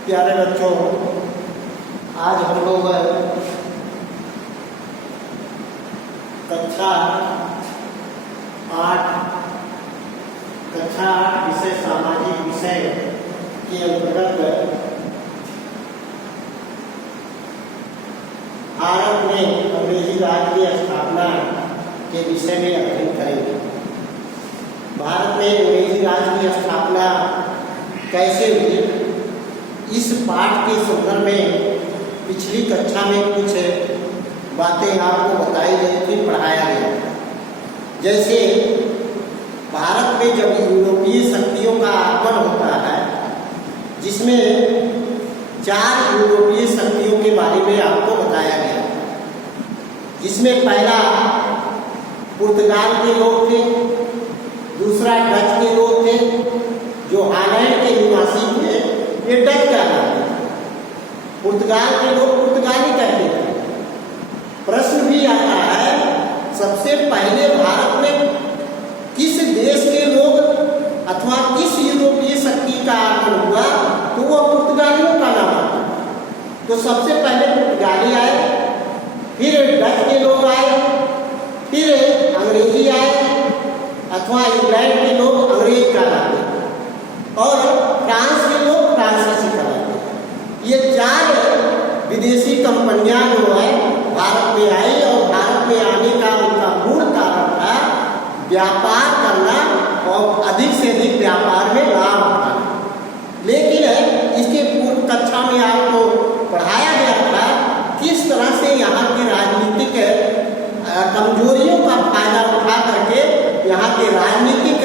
प्यारे बच्चों, आज हम लोग कक्षा 8 विषय सामाजिक विषय के अंतर्गत भारत में अंग्रेजी राज की स्थापना के विषय में अध्ययन करेंगे। भारत में अंग्रेजी राज की स्थापना कैसे हुई, इस पाठ के संदर्भ में पिछली कक्षा में कुछ बातें आपको बताई गई थी, पढ़ाया गया। जैसे भारत में जब यूरोपीय शक्तियों का आगमन होता है, जिसमें 4 यूरोपीय शक्तियों के बारे में आपको बताया गया, जिसमें पहला पुर्तगाल के लोग थे, दूसरा डच के लोग थे जो हॉलैंड के निवासी थे, ये डच कहलाते थे। पुर्तगाल के लोग पुर्तगाली कहते थे। प्रश्न भी आता है, सबसे पहले भारत में किस देश के लोग अथवा किस यूरोपीय शक्ति का आगमन हुआ, तो वह पुर्तगालियों का नाम आता। तो सबसे पहले पुर्तगाली आए, फिर डच के लोग आए, फिर अंग्रेजी आए अथवा इंग्लैंड के लोग अंग्रेज कहलाते और फ्रांस के लोग फ्रांसीसी कहलाते। ये 4 विदेशी कंपनियां जो है भारत में आई और भारत में आने का उनका मूल कारण था व्यापार करना और अधिक से अधिक व्यापार में लाभ उठाना। लेकिन इसके पूर्व कक्षा में आपको पढ़ाया गया था किस तरह से यहाँ के राजनीतिक कमजोरियों का फायदा उठा करके यहाँ के राजनीतिक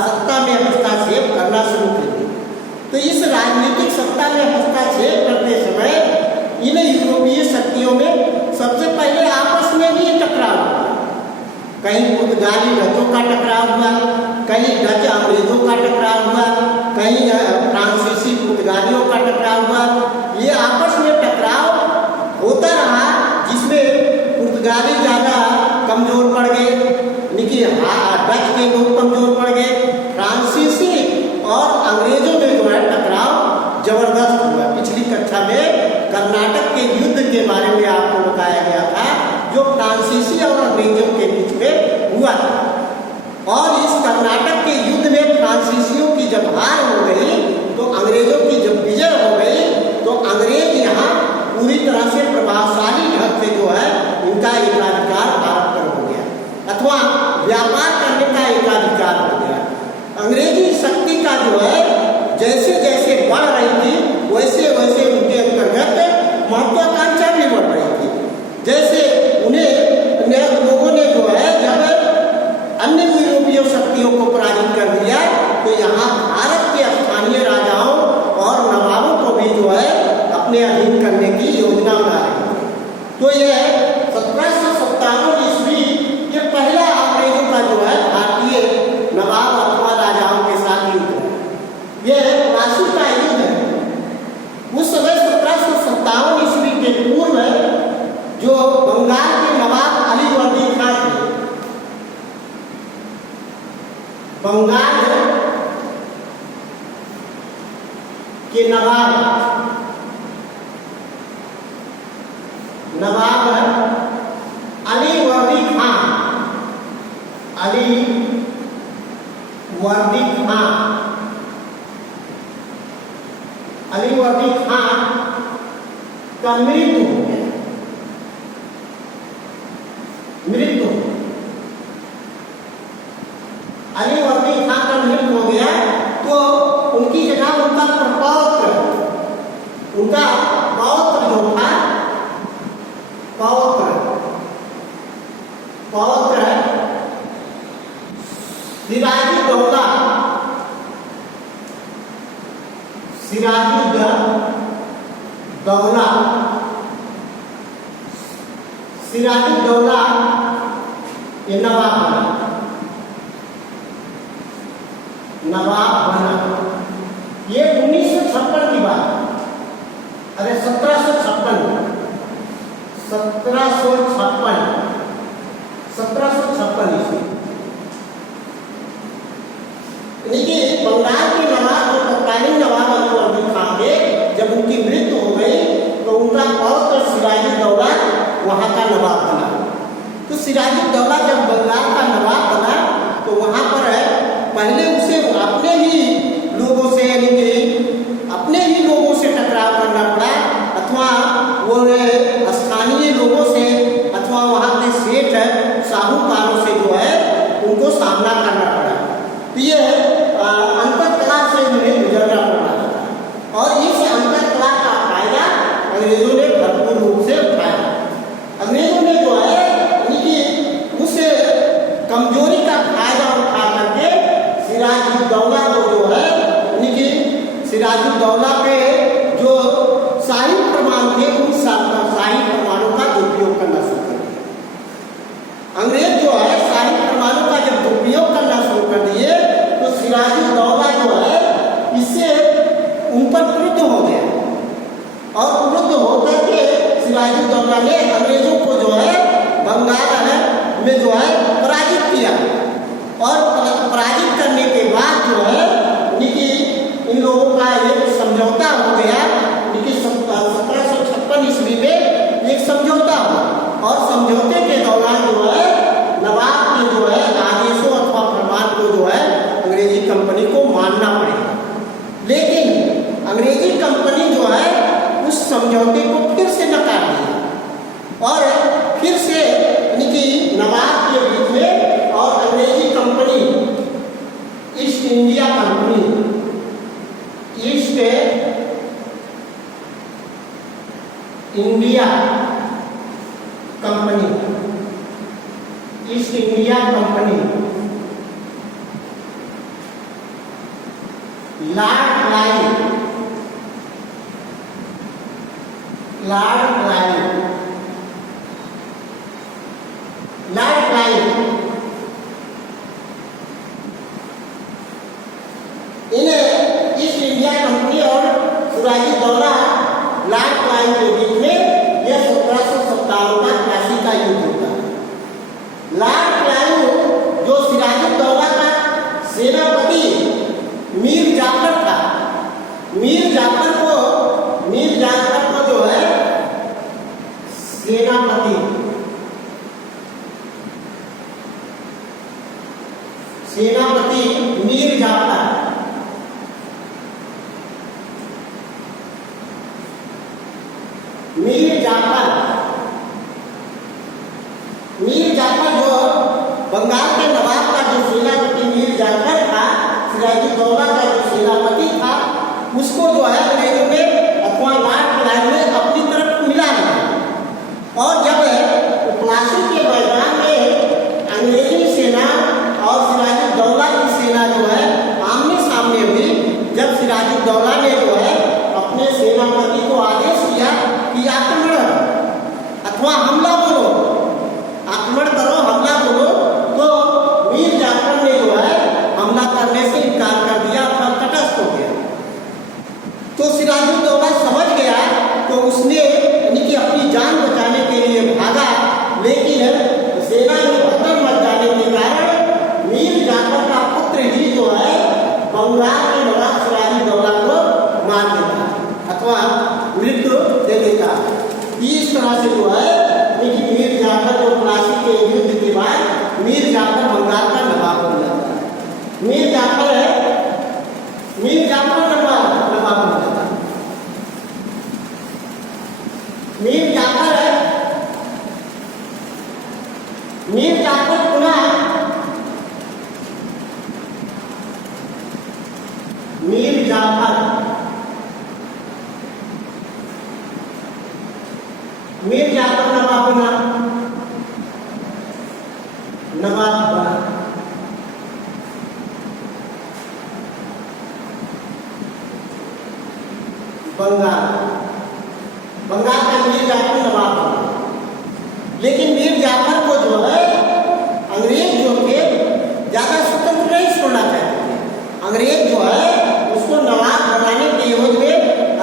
सत्ता में हस्तक्षेप करना शुरू कर दिया। तो इस राजनीतिक सत्ता में हस्तक्षेप करते समय इन यूरोपीय शक्तियों में सबसे पहले आपस में ही टकराव हुआ। कहीं पुर्तगाली डचों का टकराव हुआ, कहीं डच अंग्रेजों का टकराव हुआ, कहीं फ्रांसीसी पुर्तगालियों का टकराव हुआ। ये आपस में टकराव होता रहा, जिसमें पुर्तगाली ज़्यादा कमजोर पड़ गए, डच के लोग कमजोर पड़ गए, फ्रांसीसी और अंग्रेजों में जो है टकराव जबरदस्त हुआ। पिछली कक्षा में कर्नाटक के युद्ध के बारे में आपको बताया गया था, जो फ्रांसीसी और अंग्रेजों के बीच में हुआ था। और इस कर्नाटक के युद्ध में फ्रांसीसियों की जब हार हो गई, तो अंग्रेजों की जब विजय हो गई, तो अंग्रेज यहाँ पूरी तरह से प्रभावशाली ढंग से जो है इनका एकाधिकार भारत पर हो गया अथवा व्यापार करने का एकाधिकार हो गया। अंग्रेजी शक्ति का जो है जैसे जैसे बढ़ रही थी, वैसे वैसे उनके अंतर्गत महत्वाकांक्षा भी बढ़ रही थी। जैसे उन्हें लोगों ने जो है जब अन्य यूरोपीय शक्तियों को पराजित कर दिया, तो यहाँ भारत के स्थानीय राजाओं और नवाबों को भी जो है अपने अधीन करने की योजना बना रही थी। तो यह 1757 ईस्वी ये पहला अंग्रेजों का जो है भारतीय नवाब अथवा राजाओं के साथ युद्ध है। यह प्लासी का युद्ध है। उस समय 1757 ईस्वी के पूर्व जो बंगाल के नवाब अलीवर्दी खान थे, बंगाल के नवाब अलीवर्दी खान का मृत्यु हो गया। अलीवर्दी खान का मृत्यु हो गया, तो उनकी जगह उनका पौत्र जो था पौत्र सिराजुद्दौला ये नवाब बना। ये 1956 की बात, अरे 1756 ईस्वी। यानी कि बंगाल के नवाब जो तत्कालीन नवाब अलीवर्दी खान थे, वहाँ का नवाब बना। तो सिराजुद्दौला जब बंगाल का नवाब बना तो वहाँ पर पहले उसे अपने ही लोगों से यानी कि अपने ही लोगों से टकराव करना पड़ा, अथवा वो स्थानीय लोगों से अथवा वहाँ के सेठ साहूकारों से जो है उनको सामना करना पड़ा। तो ये अंतरकला से उन्हें गुजरना पड़ा और इस अंतरकला का फायदा अंग्रेजों ने भरपूर रूप से उठाया। अंग्रेजों ने जो है उनकी उस कमजोरी का फायदा उठा करके सिराजुद्दौला को जो है उनकी सिराजुद्दौला के जो शाही प्रमाण थे उन शाही प्रमाणों का दुरुपयोग करना शुरू कर दिया। अंग्रेज जो है शाही प्रमाणों का जब दुरुपयोग करना शुरू कर दिए तो सिराजुद्दौला जो है इससे उन पर क्रुद्ध हो गया और क्रुद्ध होकर के सिराजुद्दौला ने अंग्रेजों को जो है बंगाल में जो है पराजित किया और पराजित करने के बाद जो है उनकी इन लोगों का एक समझौता हो गया। उनकी 1756 ईस्वी में एक समझौता हुआ और समझौते के दौरान जो है नवाब के जो है आदेशों अथवा फरमान को जो है अंग्रेजी कंपनी को मानना पड़ेगा। लेकिन अंग्रेजी कंपनी जो है उस समझौते को फिर से नकार दिया और फिर से उनकी नवाब के बीच में और अंग्रेजी company East India Company East India Company East India Company Lord Clive in East India Company और सिराजुद्दौला लॉर्ड क्लाइव के बीच में यह 1757 का प्लासी का युद्ध होता है। लॉर्ड क्लाइव जो सिराजुद्दौला का सेनापति मीर जाफर था, मीर जाफर को जो है सेनापति मीर जाफर जो बंगाल के नवाब का जो सेनापति मीर जाफर था, सिराजुद्दौला का जो सेनापति था, उसको जो है अंग्रेजों ने अथवा लॉर्ड क्लाइव ने अपनी तरफ मिला लिया और जब प्लासी के मैदान में अंग्रेजी सेना और सिराजुद्दौला की सेना जो है आमने सामने हुई, जब सिराजुद्दौला ने जो है अपने सेनापति को आदेश दिया कि आक्रमण अथवा हमला बोलो, आक्रमण करो, हमला बोलो, तो मीर जाफर ने जो है हमला करने से इनकार कर दिया अथवा तटस्थ हो गया। तो सिराजुद्दौला समझ गया तो उसने उनकी अपनी जान बचाने के लिए भागा, लेकिन सेना में खत्म मच जाने के कारण मीर जाफर का पुत्र ही जो है बंगाल के नवाब सिराजुद्दौला को मार देता अथवा मृत्यु दे देता। इस तरह से जो है मीर जाफर को प्लासी के युद्ध के बाद मीर जाफर बंगाल का नवाब बन जाता है। मीर जाफर नवाब बन जाता है। मीर जाफर पुनः मीर जाफर नवाब बना बंगाल का मीर जाफर नवाब बना। लेकिन मीर जाफर को जो है अंग्रेज जो थे ज्यादा स्वतंत्र नहीं छोड़ना चाहते थे। अंग्रेज जो है उसको नवाब बनाने के एवज में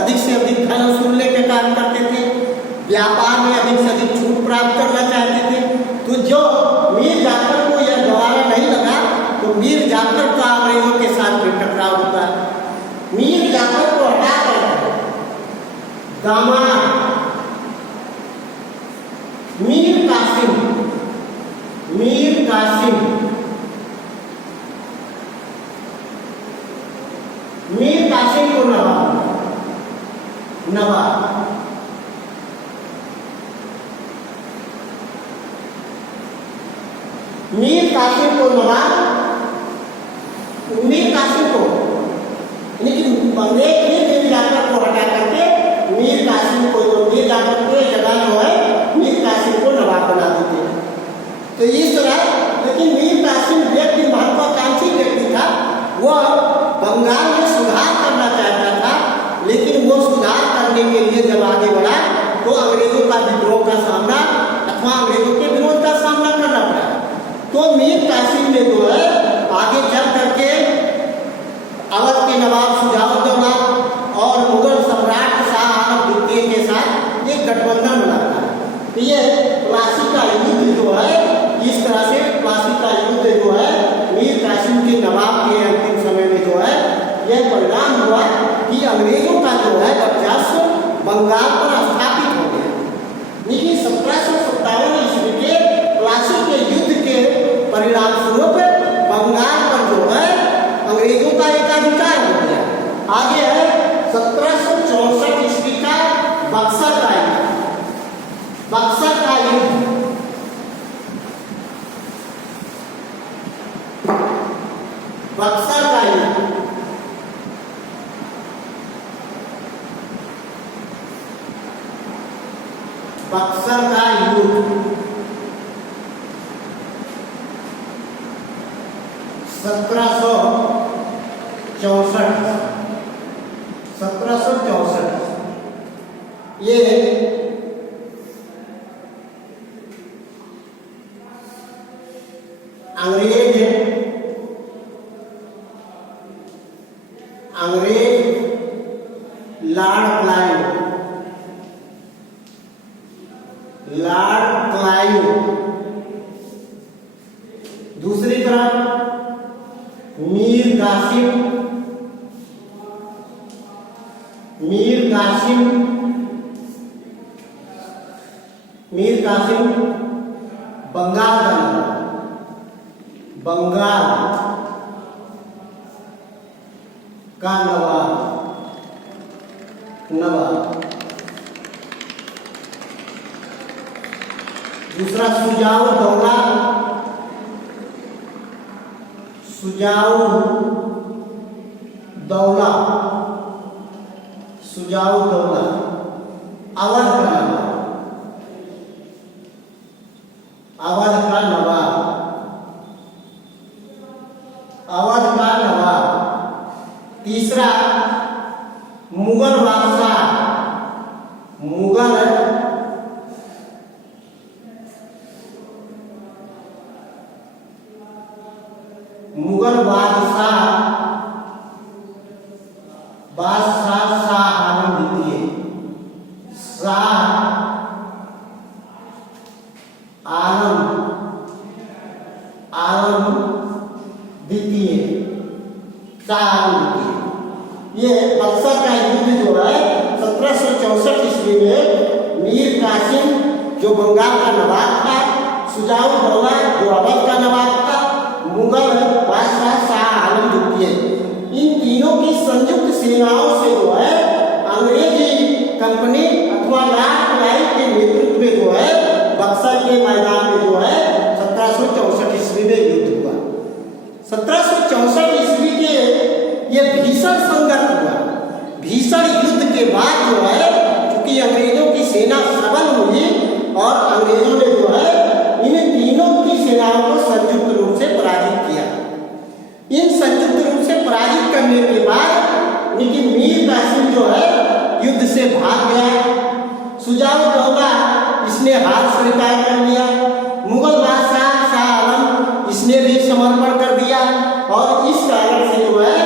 अधिक से अधिक धन वसूलने के काम करते थे, व्यापार में अधिक से अधिक छूट प्राप्त करना चाहते थे। तो जो मीर जाफर को यह गवारा नहीं लगा तो मीर जाफर का अंग्रेजों के साथ में टकराव होता है। मीर जाफर को हटाकर दामाद मीर कासिम को नवाब मीर कासिम को अंग्रेज मीर जाफर को हटा करके मीर कासिम को मीर जाफर को जगह जो है मीर कासिम को नवाब बना देते हैं। तो इस तरह, लेकिन मीर कासिम व्यक्ति महत्वाकांक्षी व्यक्ति था। वह बंगाल में सुधार करना चाहता था, लेकिन वो सुधार करने के लिए जब आगे बढ़ा तो अंग्रेजों का विद्रोह का सामना अथवा अंग्रेजों के विरोध का सामना करना पड़ा। तो मीर कासिम ने जो है आगे चल करके अवध के नवाब शुजाउद्दौला और मुगल सम्राट शाह आलम द्वितीय के साथ एक गठबंधन बनाता है। तो ये प्लासी का युद्ध जो है, इस तरह से प्लासी का युद्ध जो है मीर कासिम के नवाब के अंतिम समय में जो है यह परिणाम हुआ कि अंग्रेजों का जो है वर्चस्व बंगाल पर स्थापित हो गया। लेकिन 1757 ईस्वी के प्लासी के युद्ध के परिणाम स्वरूप बंगाल पर जो है अंग्रेजों का एकाधिकार हो गया। आगे है 1764 ईस्वी का बक्सर का युद्ध। बक्सर का युद्ध बक्सर का युद्ध 1764 ये अंग्रेज लॉर्ड क्लाइव, दूसरी तरफ मीर कासिम बंगाल का नवाब। दूसरा शुजाउद्दौला अवध का नवाब। तीसरा मुगल बादशाह शाह आलम द्वितीय। ये बक्सर का युद्ध जो है 1764 ईस्वी में मीर कासिम जो बंगाल का नवाब था, शुजाउद्दौला जो अवध का नवाब था, मुगल बादशाह शाह आलम द्वितीय, इन तीनों की संयुक्त सेनाओं से जो है अंग्रेजी कंपनी अथवा लॉर्ड क्लाइव के नेतृत्व में जो है बक्सर के मैदान में जो है 1764 ईस्वी में युद्ध हुआ। 1764 ईस्वी के ये भीषण संघर्ष हुआ। भीषण युद्ध के बाद जो है चूंकि अंग्रेजों की सेना सबल हुई और अंग्रेजों ने जो है इन तीनों की सेनाओं को संयुक्त रूप से पराजित किया। इन संयुक्त रूप से पराजित करने के बाद लेकिन मीर कासिम जो है युद्ध से भाग गया। शुजाउद्दौला इसने हार स्वीकार कर लिया। मुगल बादशाह शाह आलम इसने भी समर्पण कर दिया और इस कारण से जो है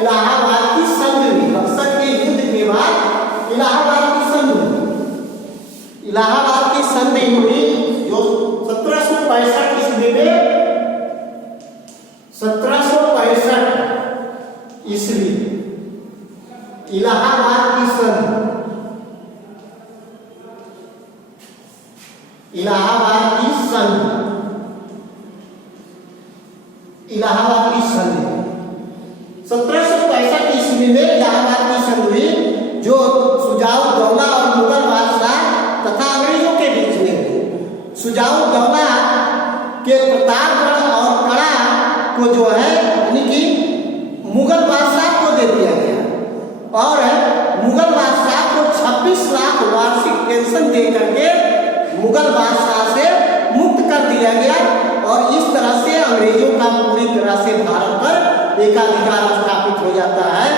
इलाहाबाद की संधि हुई। बक्सर के युद्ध के बाद इलाहाबाद की संधि हुई जो 1765 ईस्वी में 1765 ईस्वी इलाहाबाद की संधि इलाहाबाद की संधि 1765 ईस्वी सुजाउद्दौला के प्रतापगढ़ और कड़ा को जो है यानी कि मुगल बादशाह को दे दिया गया और मुगल बादशाह को 26 लाख वार्षिक पेंशन दे करके मुगल बादशाह से मुक्त कर दिया गया और इस तरह से अंग्रेजों का पूरी तरह से भारत पर एकाधिकार स्थापित हो जाता है।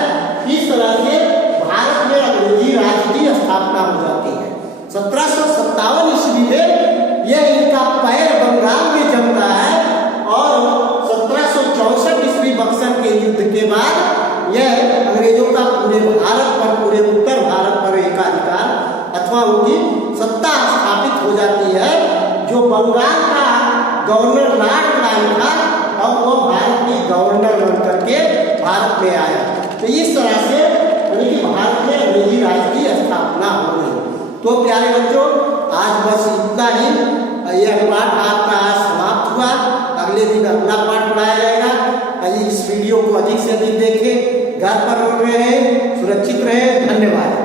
इस तरह से भारत में अंग्रेजी राज की स्थापना हो जाती है। 1757 ईस्वी में यह इनका पैर बंगाल में जमता है और 1764 ईस्वी बक्सर के युद्ध के बाद यह अंग्रेजों का पूरे भारत पर, पूरे उत्तर भारत पर एकाधिकार अथवा उनकी सत्ता स्थापित हो जाती है। जो बंगाल का गवर्नर लॉर्ड क्लाइव था और वो भारत की गवर्नर बन करके भारत में आया। तो इस तरह से भारत में अंग्रेजी राज की स्थापना हो गई। तो प्यारे बच्चों, आज बस इतना ही। यह पाठ आपका आज समाप्त हुआ। अगले दिन अगला पाठ पढ़ाया जाएगा। इस वीडियो को अधिक से अधिक देखें, घर पर रहें, सुरक्षित रहें। धन्यवाद।